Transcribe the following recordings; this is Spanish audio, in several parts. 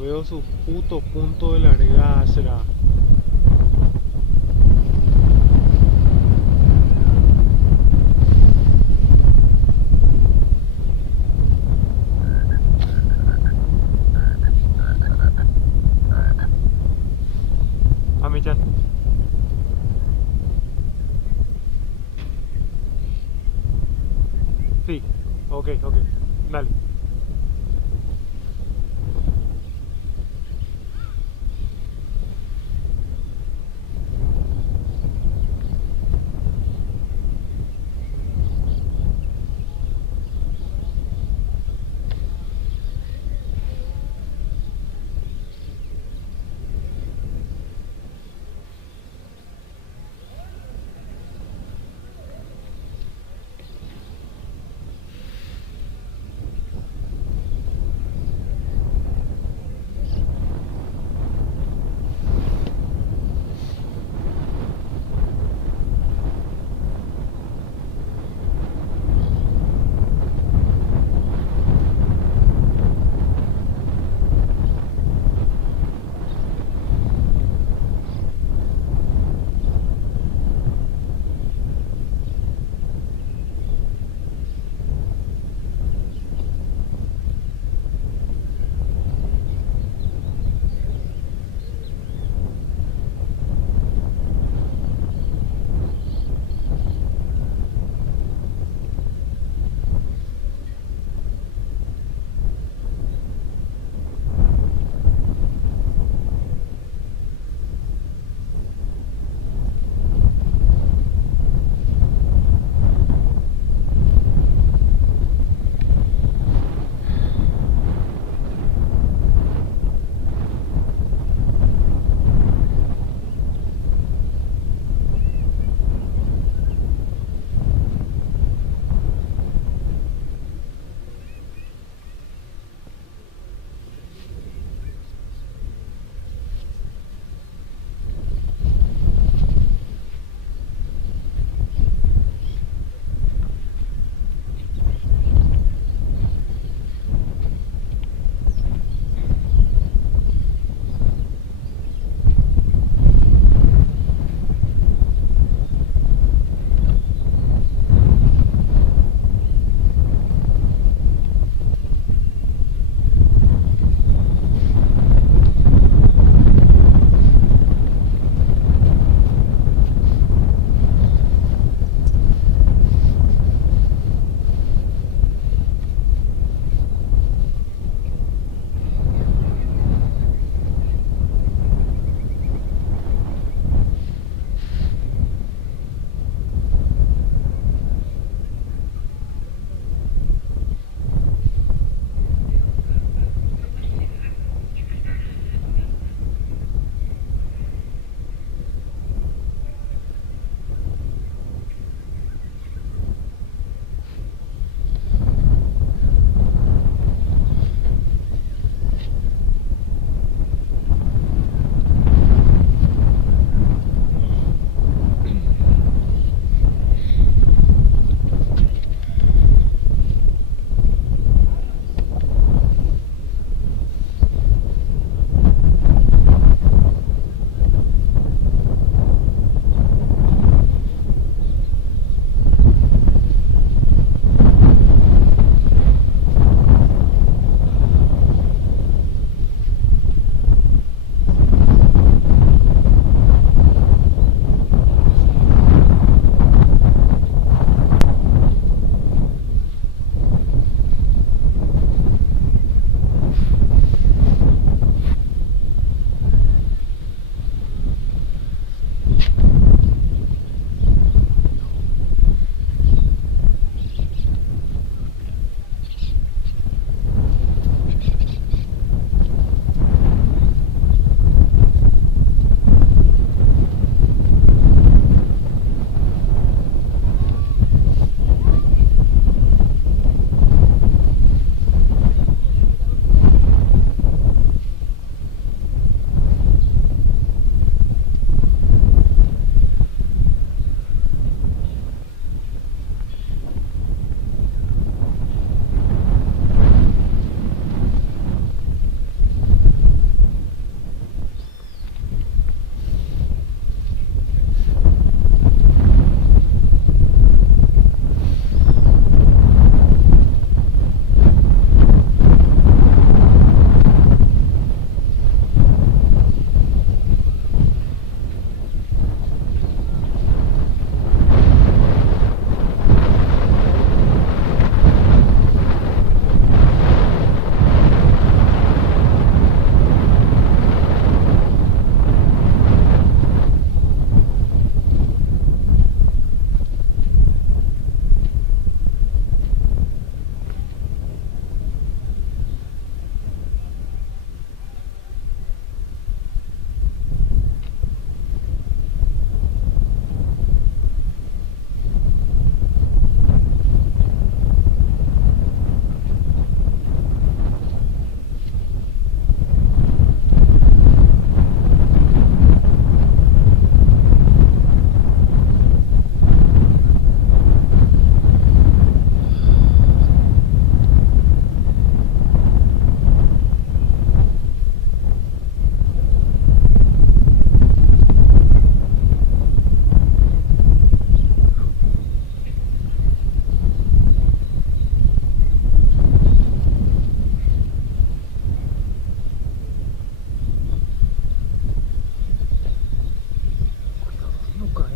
veo su puto punto de largada, será. Amichan. Sí, ok, ok, dale.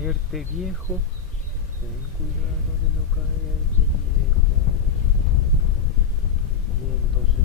caerte, viejo. Ten cuidado de no caerte, viejo. Y entonces...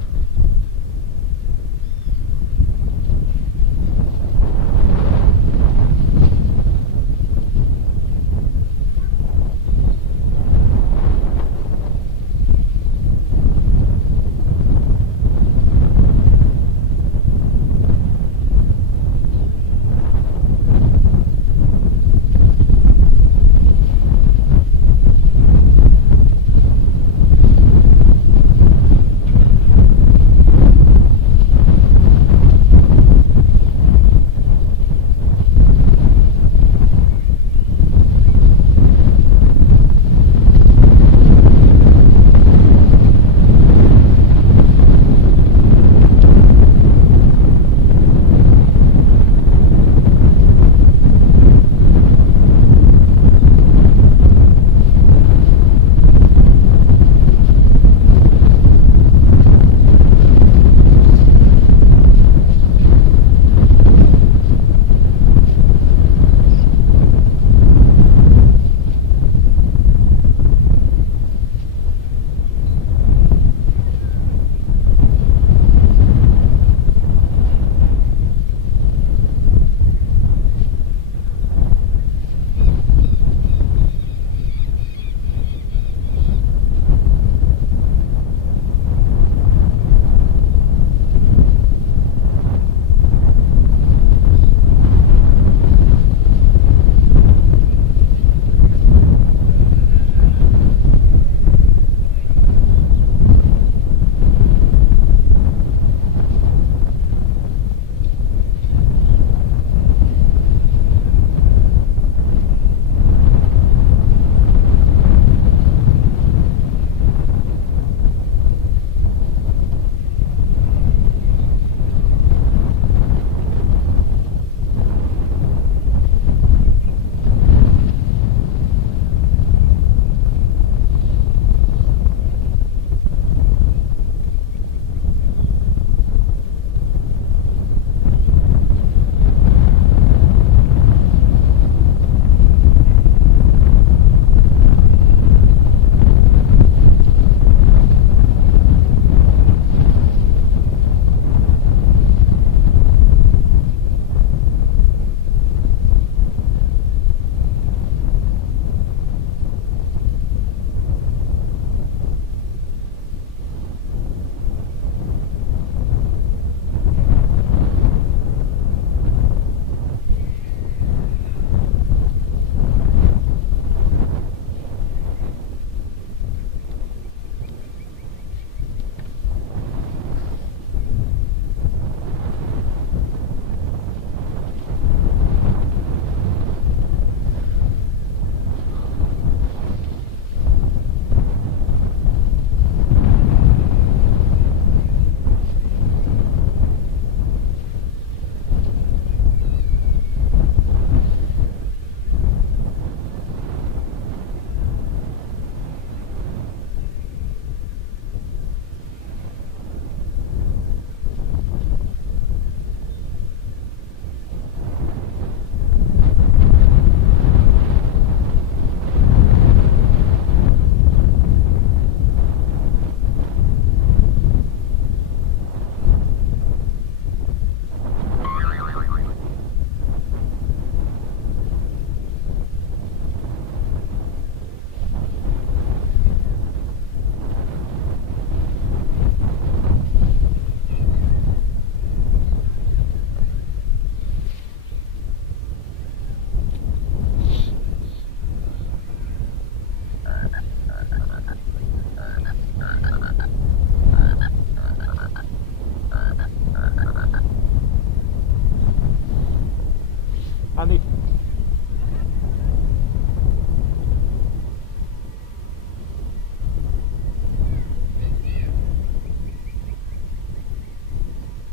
Andy.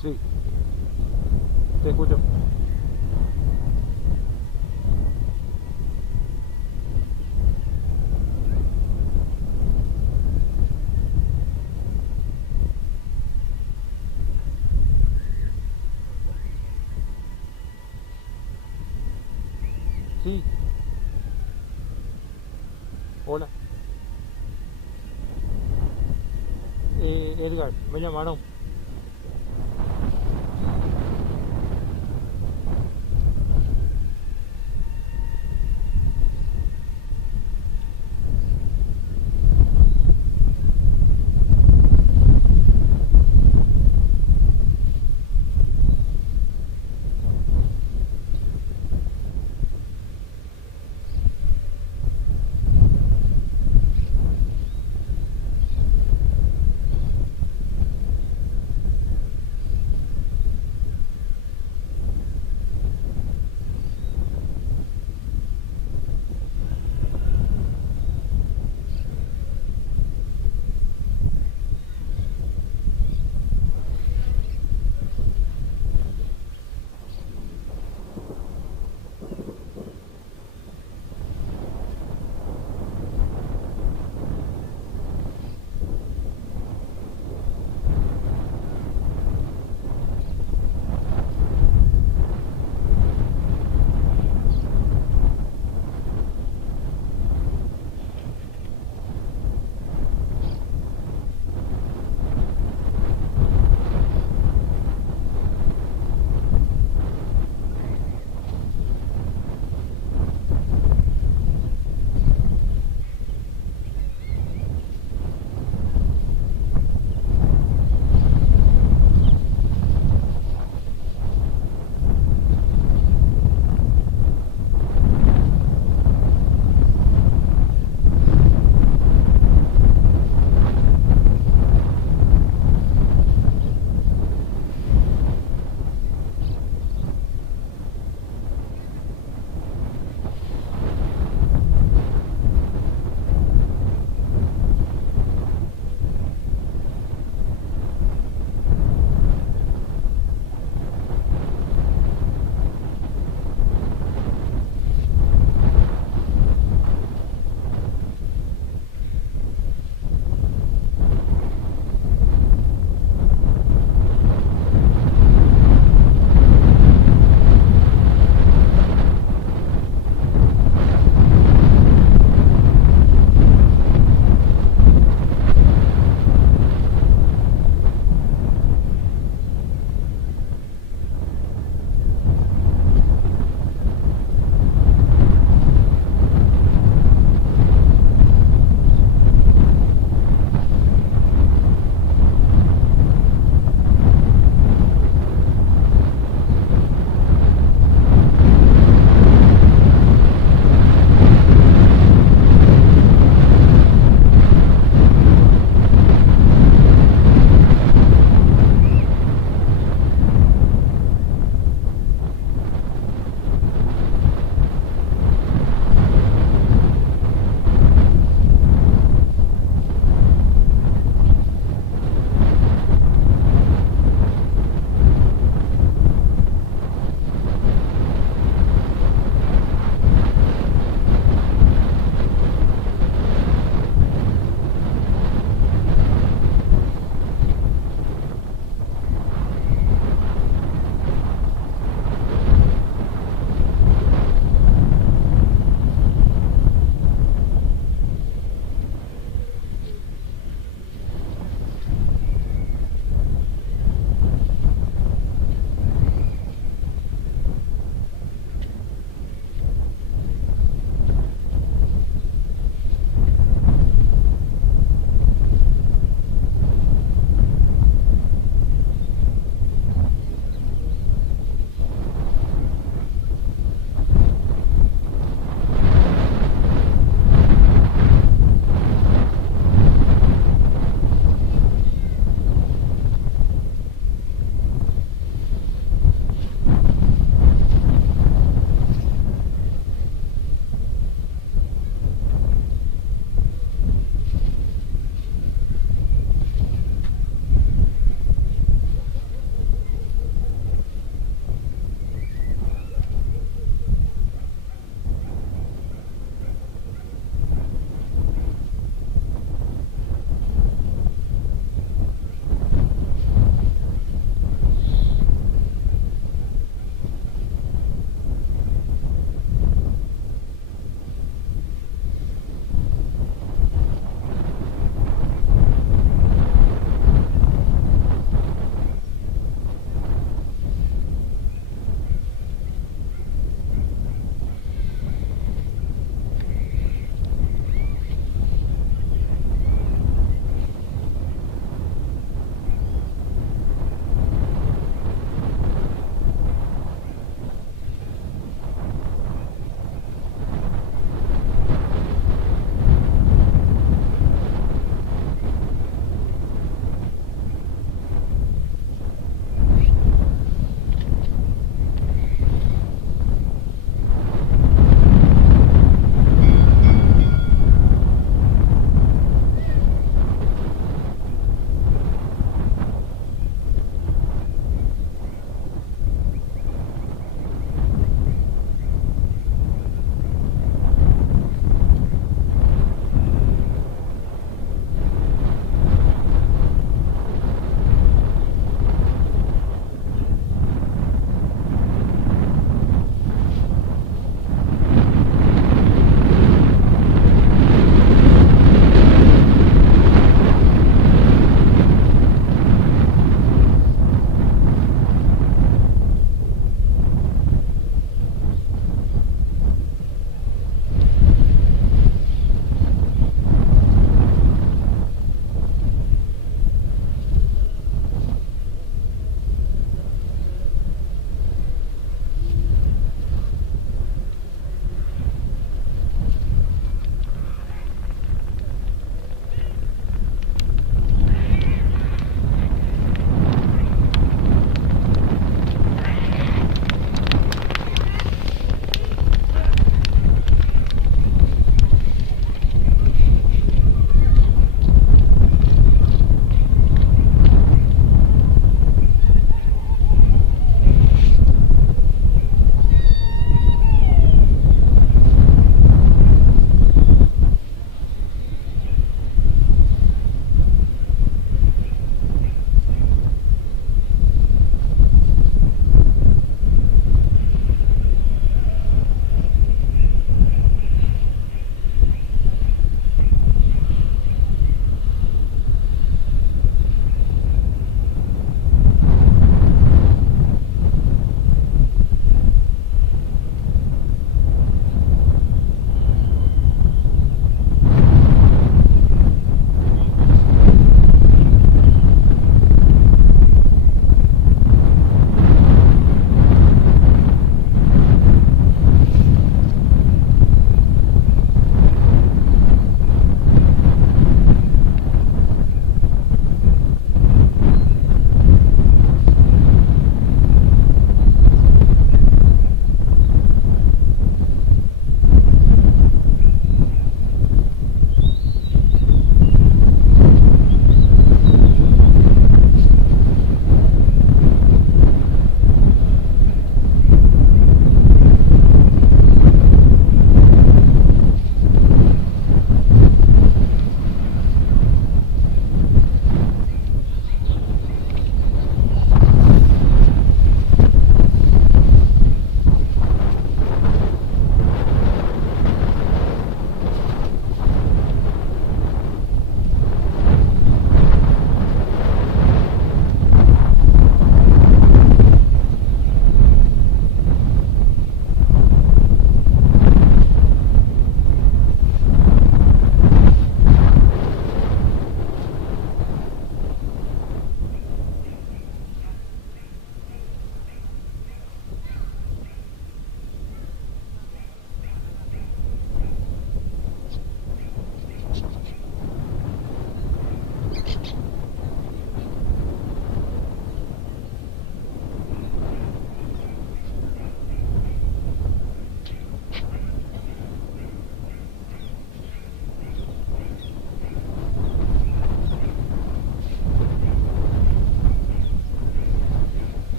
Sí, te escucho. Sí, Hola, Edgar, me llamaron.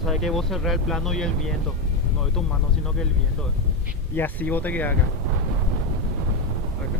Vos sabés que vos cerrás el plano y el viento, no de tus manos, sino que el viento. Y así vos te quedás acá. Acá.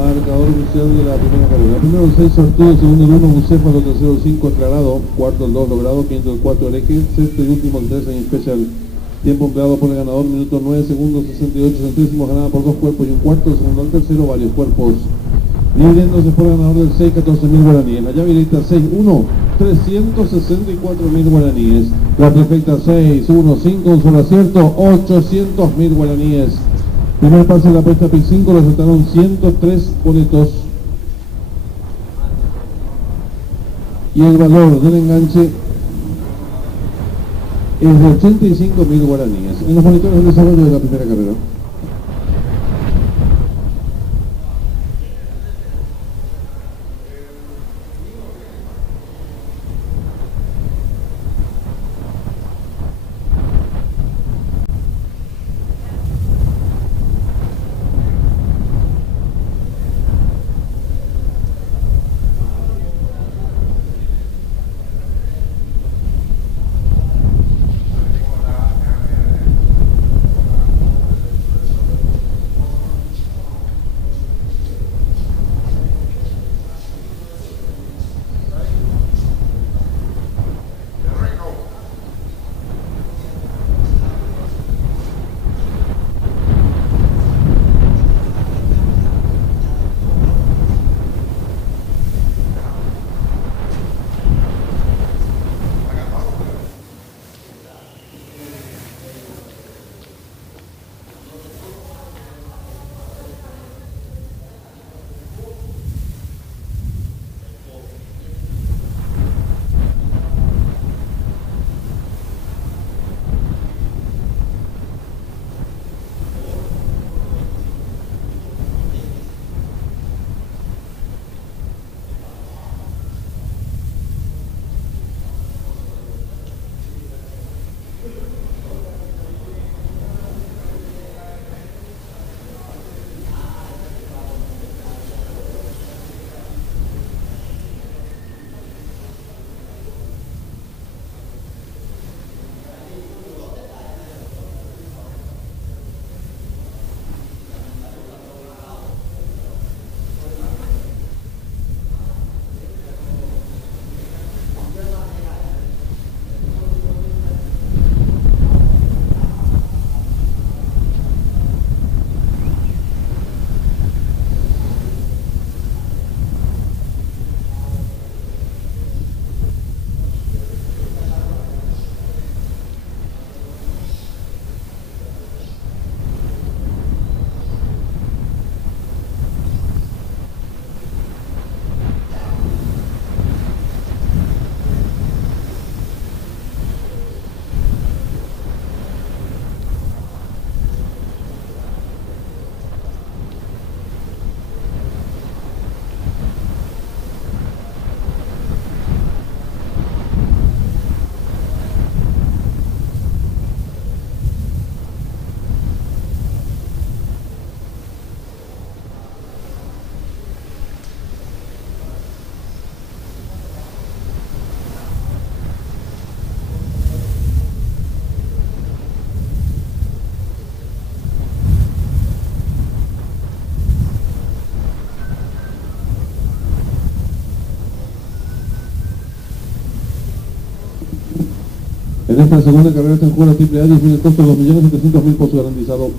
Marcador oficial de la primera carrera. Primero el 6 sorteo, segundo el 1 Bucéfalo, tercero el 5 aclarado, cuarto el 2 logrado, quinto el 4 el eje, sexto y último el 3 en especial. Tiempo empleado por el ganador, minutos 9 segundos 68 centésimos, ganada por 2 cuerpos y un cuarto, segundo al tercero, varios cuerpos. Dividiéndose por el ganador del 6, 14.000 guaraníes. La llave directa 6-1, 364.000 guaraníes. La perfecta 6-1-5, un solo acierto, 800.000 guaraníes. Primer pase de la apuesta PIC 5, resultaron 103 boletos. Y el valor del enganche es de 85.000 guaraníes. En los monitores del desarrollo de la primera carrera. En esta segunda carrera se juega la triple A, define el costo de 2.700.000 por su garantizado.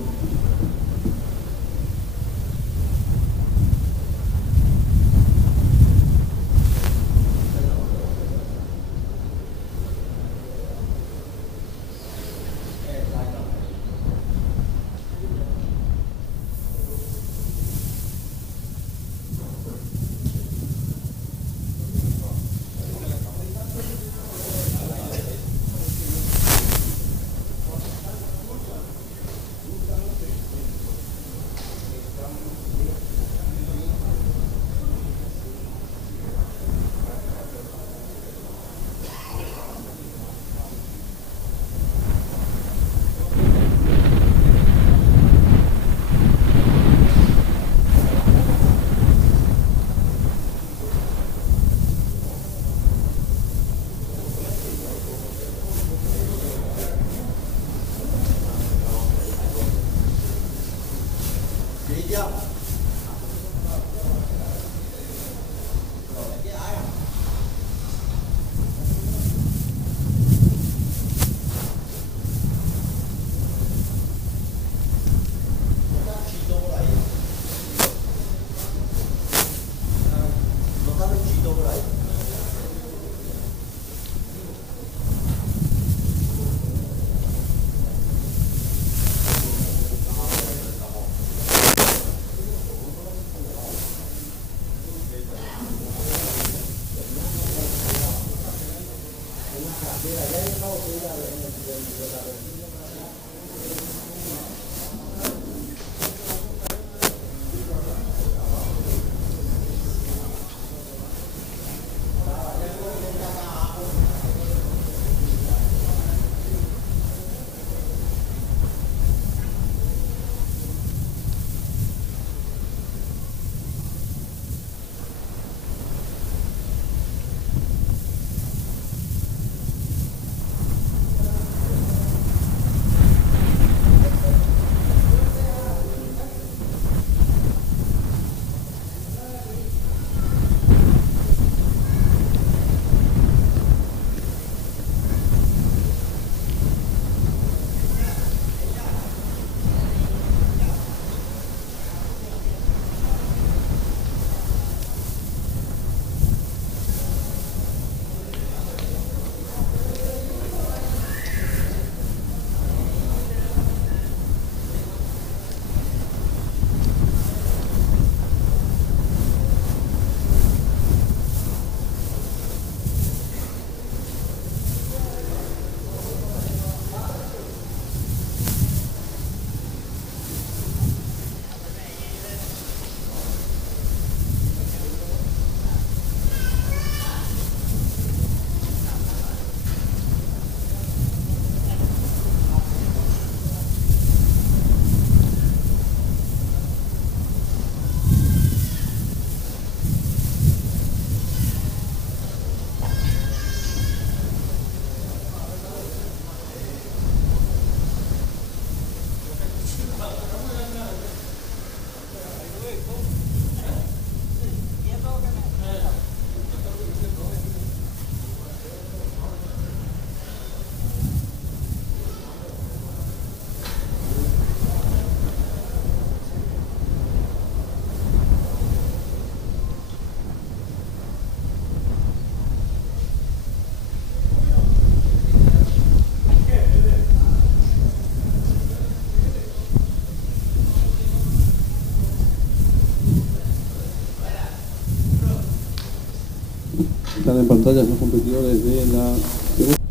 Están en pantalla los competidores de la segunda.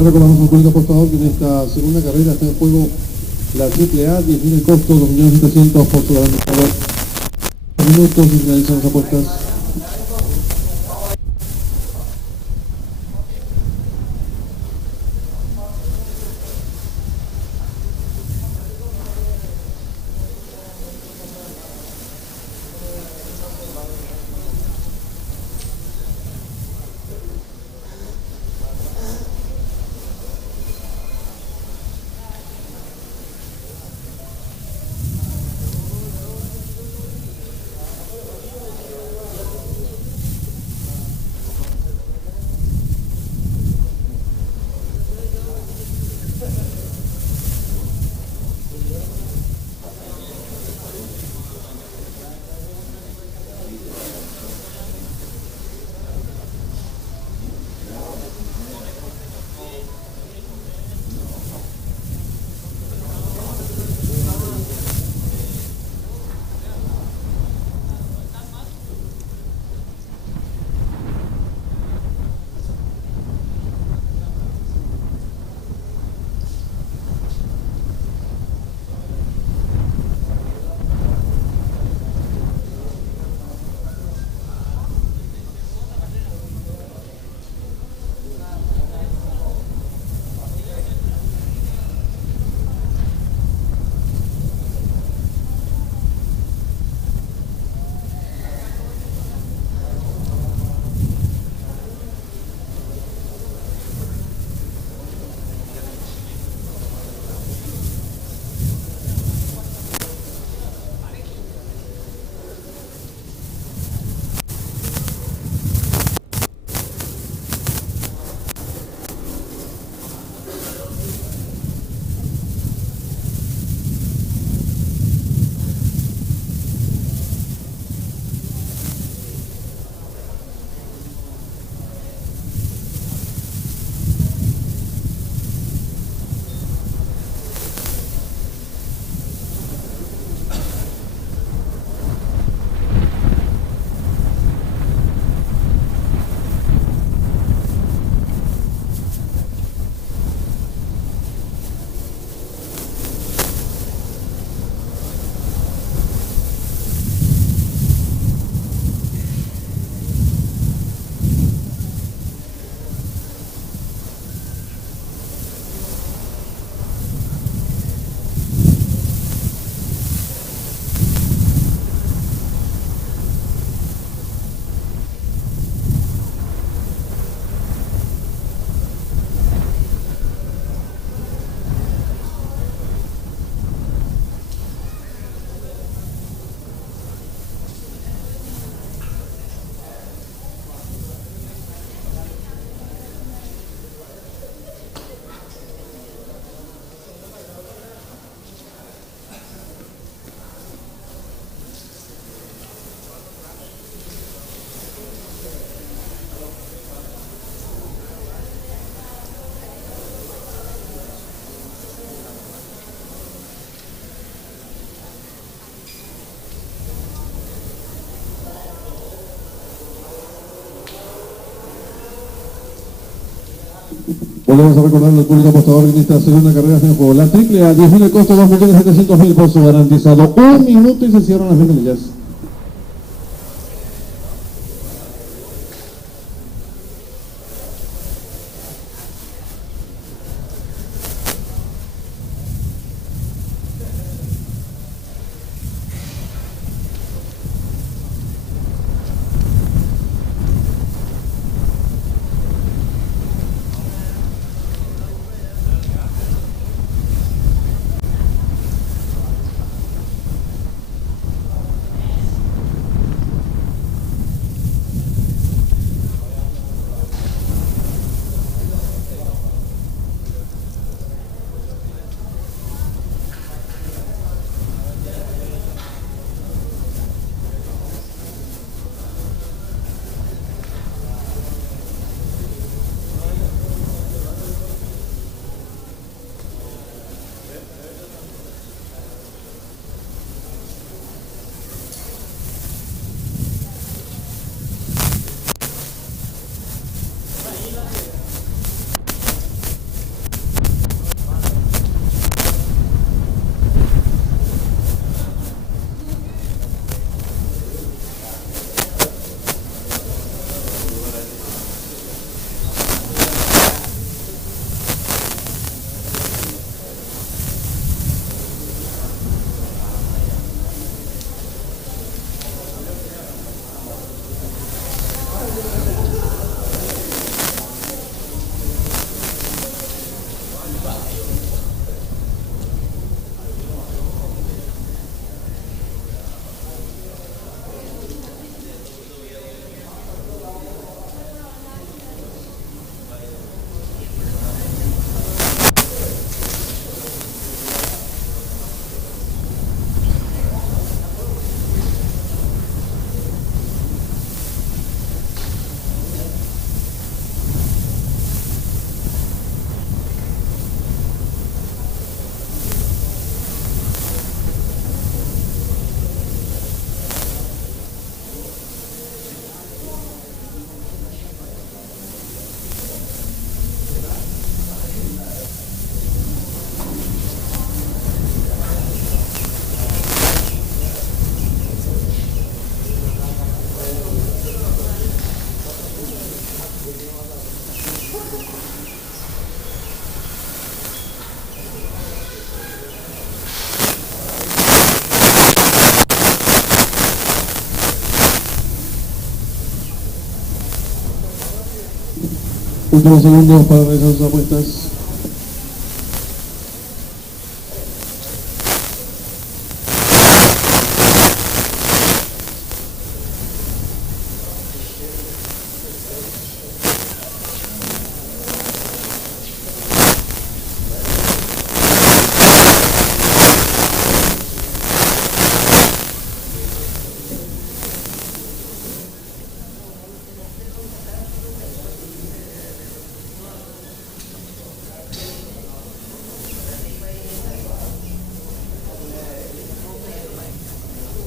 Le recordamos al público apostador que en esta segunda carrera está en juego la AAA, 10.000 el costo, 2.700.000 por su garantizador. Minutos y finalizan las apuestas. Volvemos a recordar al público apostador que en esta segunda carrera está en juego la AAA, 10.000 el costo, 2.700.000 por su garantizado. 1 minuto y se cierran las ventanillas. Últimos segundos para realizar sus apuestas.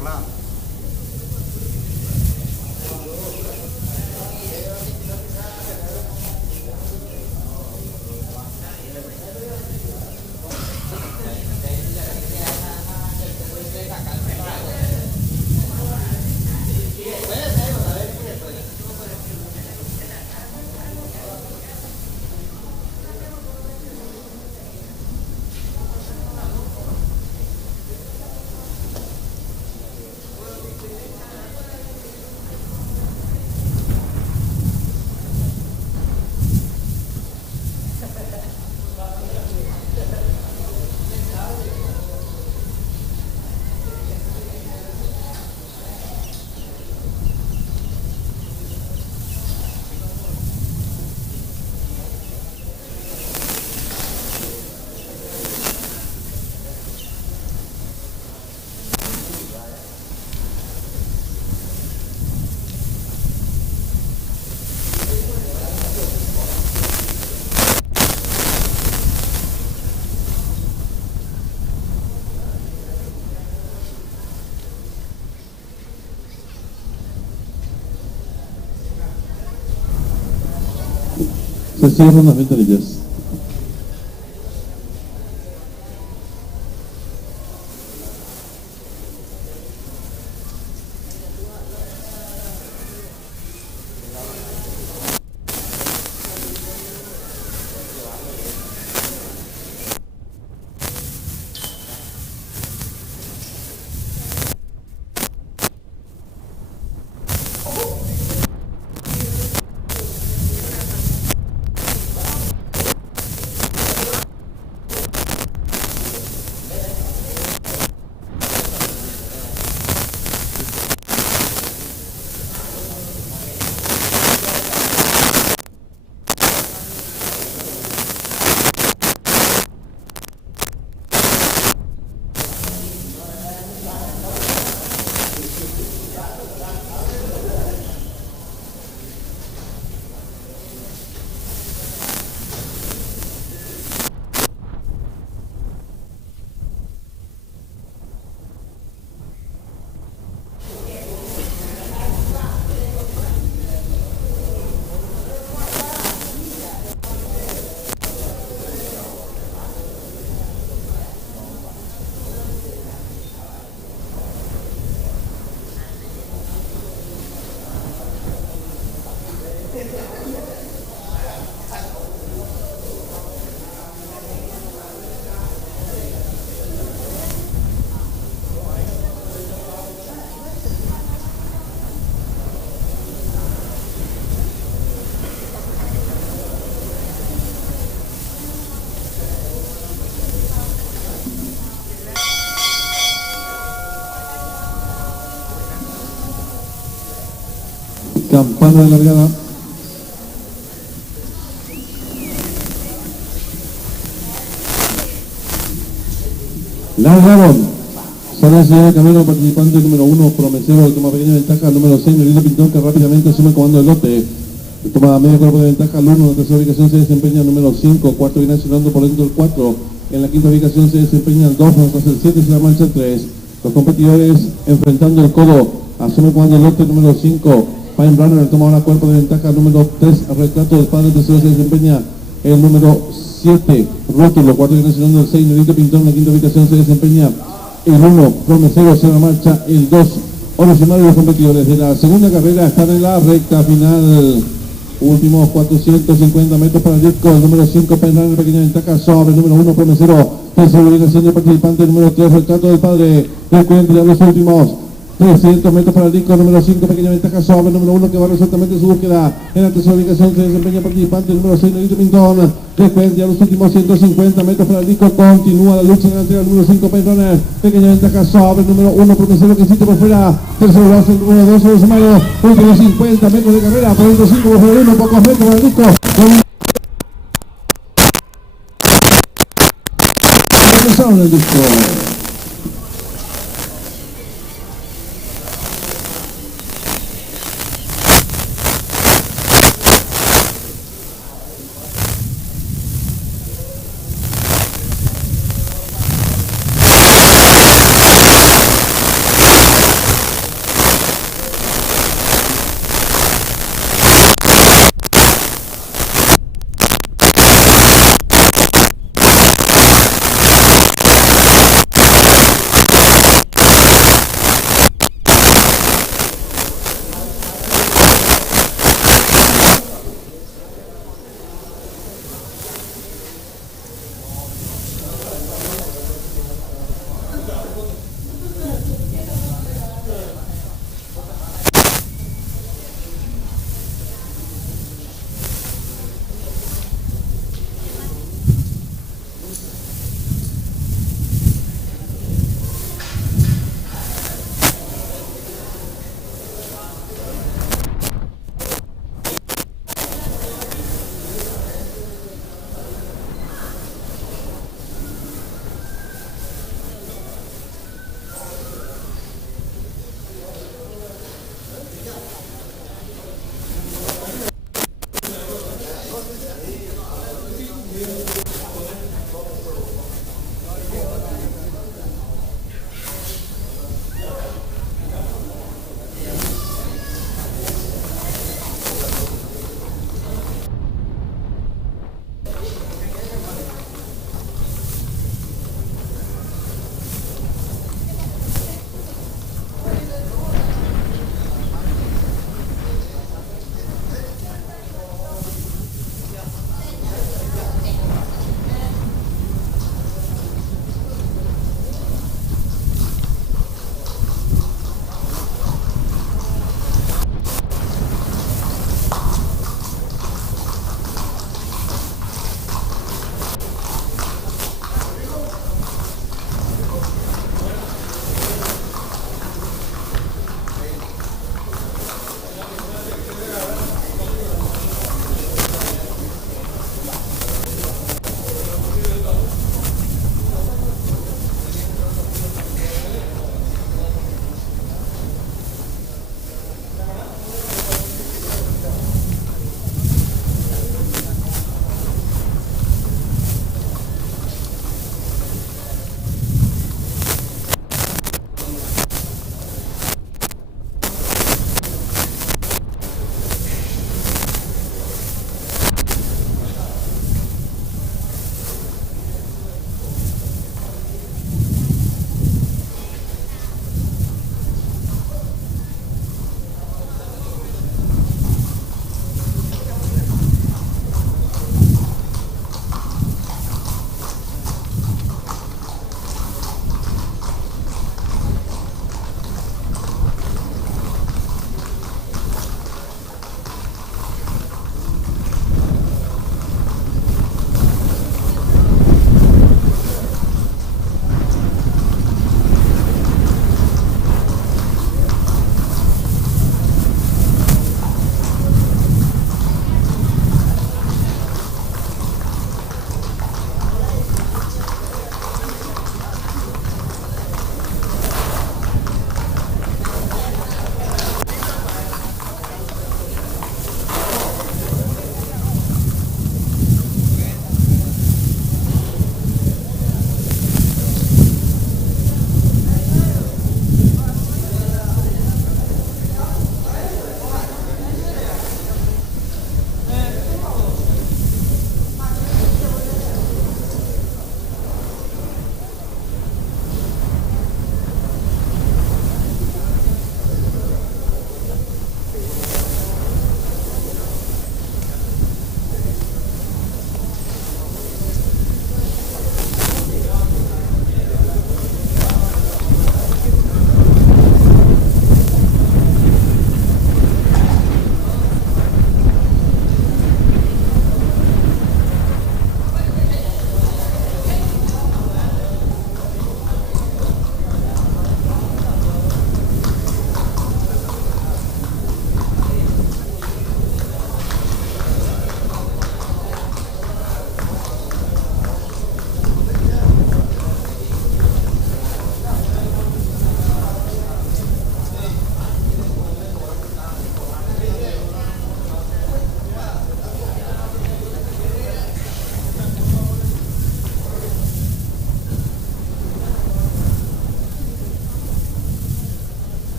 Hola. Se cierran las ventanillas. Campana de largada. Largaron. Sale el camino participante número 1, Promesero, que toma pequeña ventaja. Número 6, Nerito Pintón, que rápidamente asume el comando del lote. Toma medio cuerpo de ventaja al 1. En la tercera ubicación se desempeña el número 5. Cuarto viene accionando por dentro el 4. En la quinta ubicación se desempeña el 2. Hasta el 7 se la marcha el 3. Los competidores enfrentando el codo. Asume el comando del lote número 5. Pine Runner toma ahora cuerpo de ventaja número 3. Retrato del padre. Tercero se desempeña el número 7. Rótulo. Cuarto viene accionando el 6. Nerito Pintón. En la quinta ubicación se desempeña el 1, Promesero, se la marcha el 2. Oro y los competidores de la segunda carrera están en la recta final. Últimos 450 metros para el disco, el número 5 Penrán, pequeña ventaja sobre el número 1 Promesero. Tercera ubicación del participante, el número 3 Retrato del Padre. El cuento de los últimos 300 metros para el disco, número 5, pequeña ventaja sobre el número 1 que va resueltamente su búsqueda. En la tercera ubicación se desempeña participante, el número 6, Negrito Pintón. Después ya los últimos 150 metros para el disco, continúa la lucha delantera, el número 5, Penrunner. Pequeña ventaja sobre el número 1, Promesero que existe por fuera. Tercero brazo, el número 2, sobre Sumario. Últimos 50 metros de carrera, por el 5 por fuera, 1, pocos metros para el disco. Empezaron el disco.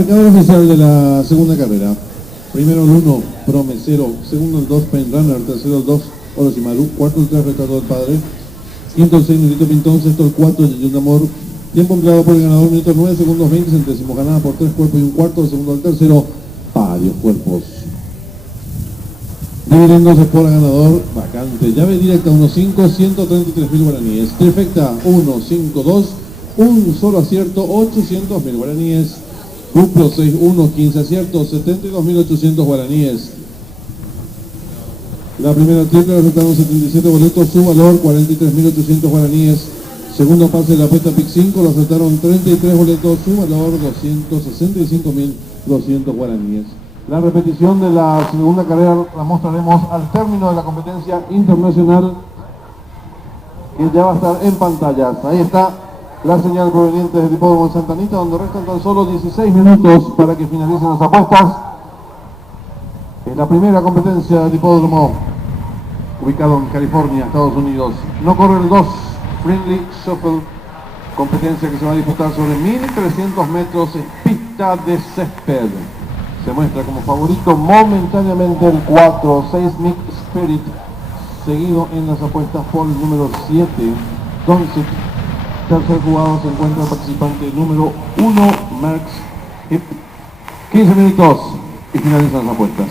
Marcador oficial de la segunda carrera. Primero el 1, Promesero. Segundo el 2, Penrunner. Tercero el 2, Orochimaru. Cuarto el 3, Retrato del Padre. Quinto el 6, Nudito Pintón. Sexto el 4, Yeyun de Amor. Tiempo empleado por el ganador, minutos 9 segundos 20 centésimos. Ganada por 3 cuerpos y un cuarto. El segundo al tercero, varios cuerpos. Dividiéndose por el ganador, vacante. Llave directa 1-5, 133.000 guaraníes. Trifecta 1-5-2, un solo acierto, 800.000 guaraníes. Duplo 6-1, 15 aciertos, 72.800 guaraníes. La primera triple resultaron 77 boletos, su valor 43.800 guaraníes. Segundo pase de la apuesta PIC 5, lo aceptaron 33 boletos, su valor 265.200 guaraníes. La repetición de la segunda carrera la mostraremos al término de la competencia internacional, que ya va a estar en pantallas. Ahí está la señal proveniente del hipódromo de Santa Anita, donde restan tan solo 16 minutos para que finalicen las apuestas. Es la primera competencia del hipódromo ubicado en California, Estados Unidos. No corre el 2, Friendly Shuffle, competencia que se va a disputar sobre 1.300 metros en pista de césped. Se muestra como favorito momentáneamente el 4, 6 Mick Spirit, seguido en las apuestas por el número 7, Doncic. Tercer jugado se encuentra el participante número 1, Merckx Hip. 15 minutos y finalizan las apuestas.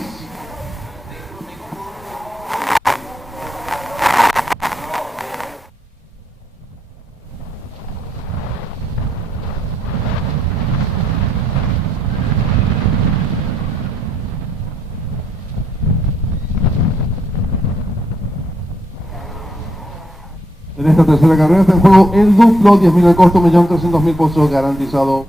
En esta tercera carrera está en juego el duplo, 10.000 al costo, 1.300.000 pesos garantizado.